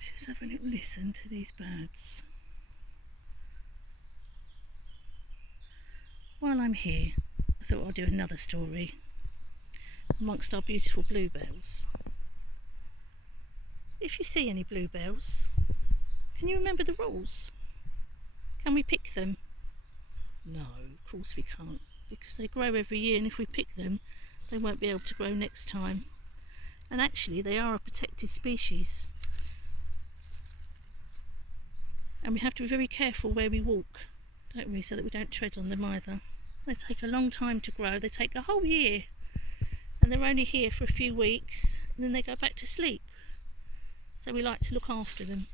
Let's just have a little listen to these birds. While I'm here, I thought I'll do another story amongst our beautiful bluebells. If you see any bluebells, can you remember the rules? Can we pick them? No, of course we can't, because they grow every year, and if we pick them, they won't be able to grow next time. And actually, they are a protected species. And we have to be very careful where we walk, don't we, so that we don't tread on them either. They take a long time to grow. They take a whole year, and they're only here for a few weeks, and then they go back to sleep. So we like to look after them.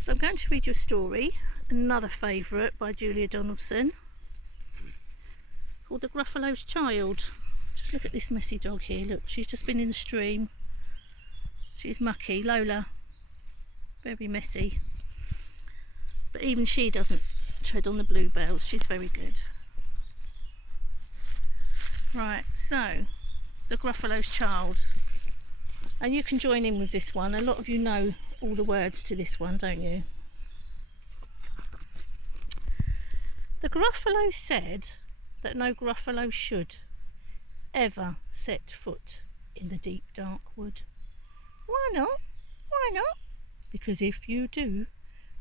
So I'm going to read you a story, another favourite by Julia Donaldson, called The Gruffalo's Child. Just look at this messy dog here. Look, she's just been in the stream. She's mucky, Lola. Very messy. But even she doesn't tread on the bluebells. She's very good. Right, so The Gruffalo's Child. And you can join in with this one. A lot of you know all the words to this one, don't you? The Gruffalo said that no Gruffalo should ever set foot in the deep dark wood. Why not? Why not? Because if you do,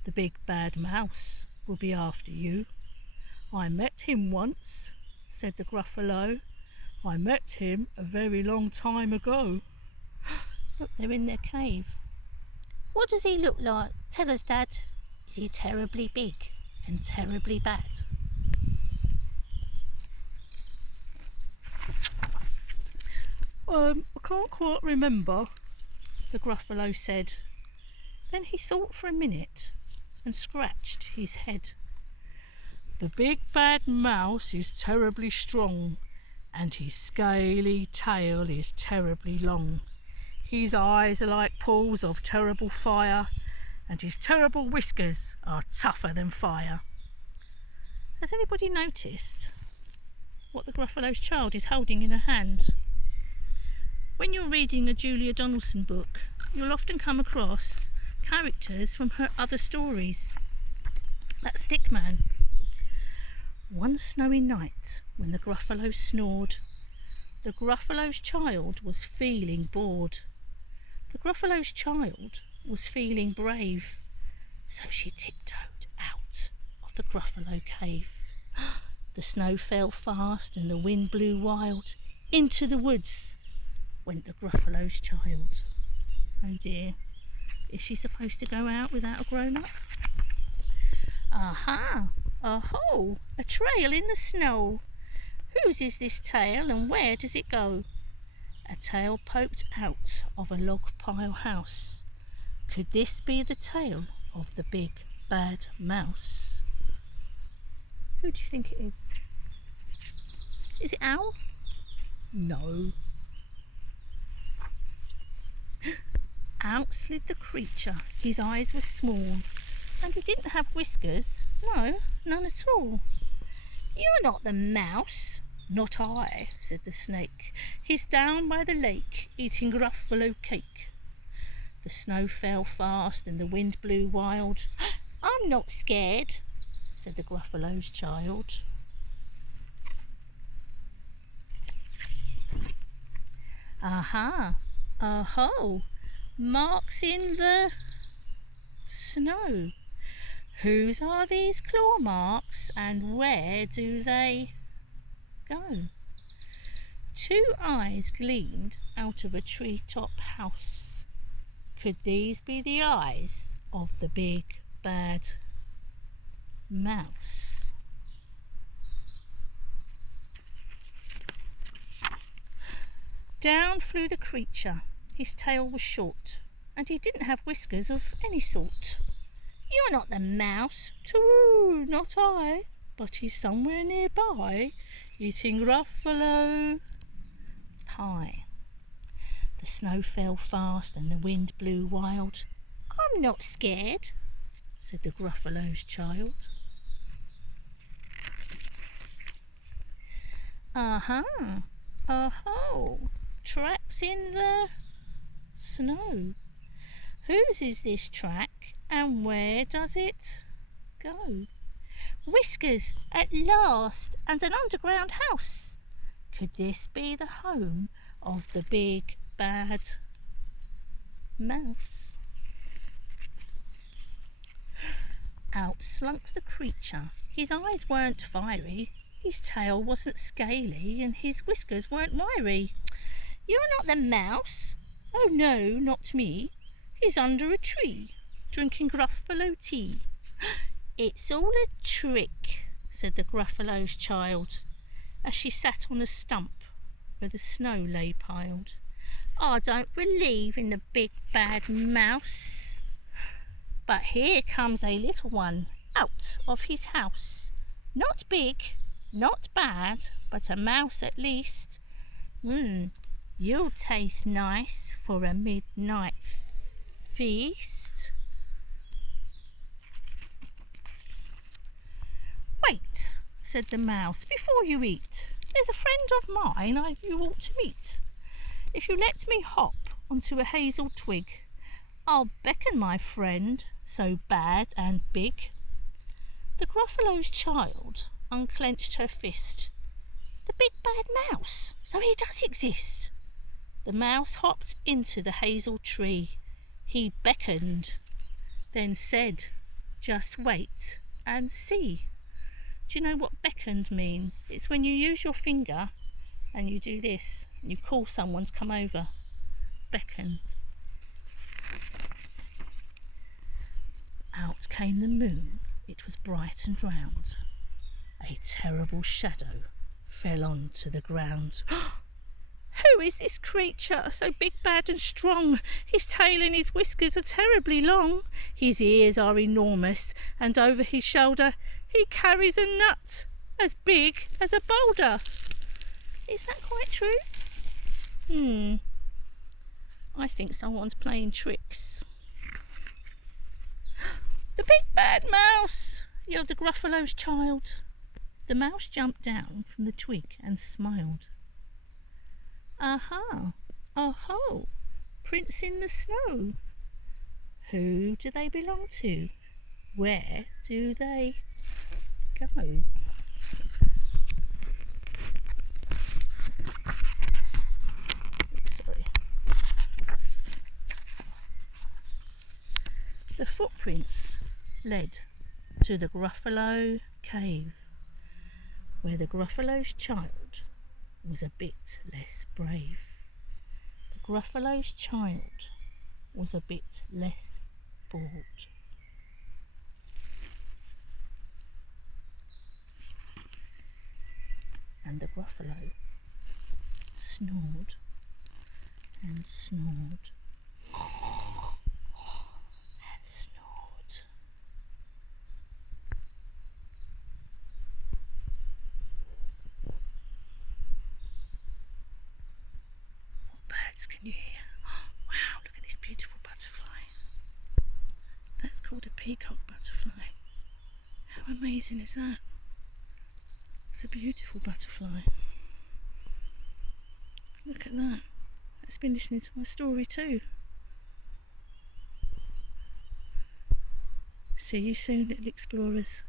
the big bad mouse will be after you. I met him once, said the Gruffalo. I met him a very long time ago. Look, they're in their cave. What does he look like? Tell us, Dad. Is he terribly big and terribly bad? I can't quite remember, the Gruffalo said. Then he thought for a minute and scratched his head. The big bad mouse is terribly strong, and his scaly tail is terribly long. His eyes are like pools of terrible fire, and his terrible whiskers are tougher than fire. Has anybody noticed what the Gruffalo's Child is holding in her hand? When you're reading a Julia Donaldson book, you'll often come across characters from her other stories. That Stickman. One snowy night, when the Gruffalo snored, the Gruffalo's Child was feeling bored. The Gruffalo's Child was feeling brave, so she tiptoed out of the Gruffalo cave. The snow fell fast and the wind blew wild. Into the woods went the Gruffalo's Child. Oh dear, is she supposed to go out without a grown-up? Aha! Oh, a trail in the snow. Whose is this tail and where does it go? A tail poked out of a log pile house. Could this be the tail of the big bad mouse? Who do you think it is? Is it Owl? No. Out slid the creature. His eyes were small, and he didn't have whiskers. No, none at all. You're not the mouse. Not I, said the snake. He's down by the lake, eating Gruffalo cake. The snow fell fast and the wind blew wild. I'm not scared, said the Gruffalo's Child. Aha, oh, marks in the snow. Whose are these claw marks and where do they go? Two eyes gleamed out of a treetop house. Could these be the eyes of the big bad mouse? Down flew the creature. His tail was short, and he didn't have whiskers of any sort. You're not the mouse. True, not I. But he's somewhere nearby, eating Gruffalo pie. The snow fell fast and the wind blew wild. I'm not scared, said the Gruffalo's Child. Aha, oh, tracks in the snow. Whose is this track, and where does it go? Whiskers, at last, and an underground house. Could this be the home of the big bad mouse? Out slunk the creature. His eyes weren't fiery, his tail wasn't scaly, and his whiskers weren't wiry. You're not the mouse? Oh no, not me. He's under a tree, drinking gruffalo tea. It's all a trick, said the gruffalo's child, as she sat on a stump where the snow lay piled. I don't believe in the big bad mouse. But here comes a little one out of his house. Not big, not bad, but a mouse at least. You'll taste nice for a midnight feast. Wait, said the mouse, before you eat. There's a friend of mine you ought to meet. If you let me hop onto a hazel twig, I'll beckon my friend, so bad and big. The gruffalo's child unclenched her fist. The big bad mouse, so he does exist. The mouse hopped into the hazel tree. He beckoned, then said, just wait and see. Do you know what beckoned means? It's when you use your finger and you do this, and you call someone to come over. Beckoned. Out came the moon. It was bright and round. A terrible shadow fell onto the ground. Who is this creature, so big, bad and strong? His tail and his whiskers are terribly long. His ears are enormous, and over his shoulder he carries a nut as big as a boulder. Is that quite true? I think someone's playing tricks. The big bad mouse, yelled the gruffalo's child. The mouse jumped down from the twig and smiled. Aha, oh-ho, prints in the snow. Who do they belong to? Where do they go? Sorry. The footprints led to the Gruffalo cave, where the Gruffalo's child was a bit less brave. The Gruffalo's child was a bit less bored. And the Gruffalo snored and snored and snored. What birds can you hear? Wow, look at this beautiful butterfly. That's called a peacock butterfly. How amazing is that? It's a beautiful butterfly. Look at that. It's been listening to my story too. See you soon, little explorers.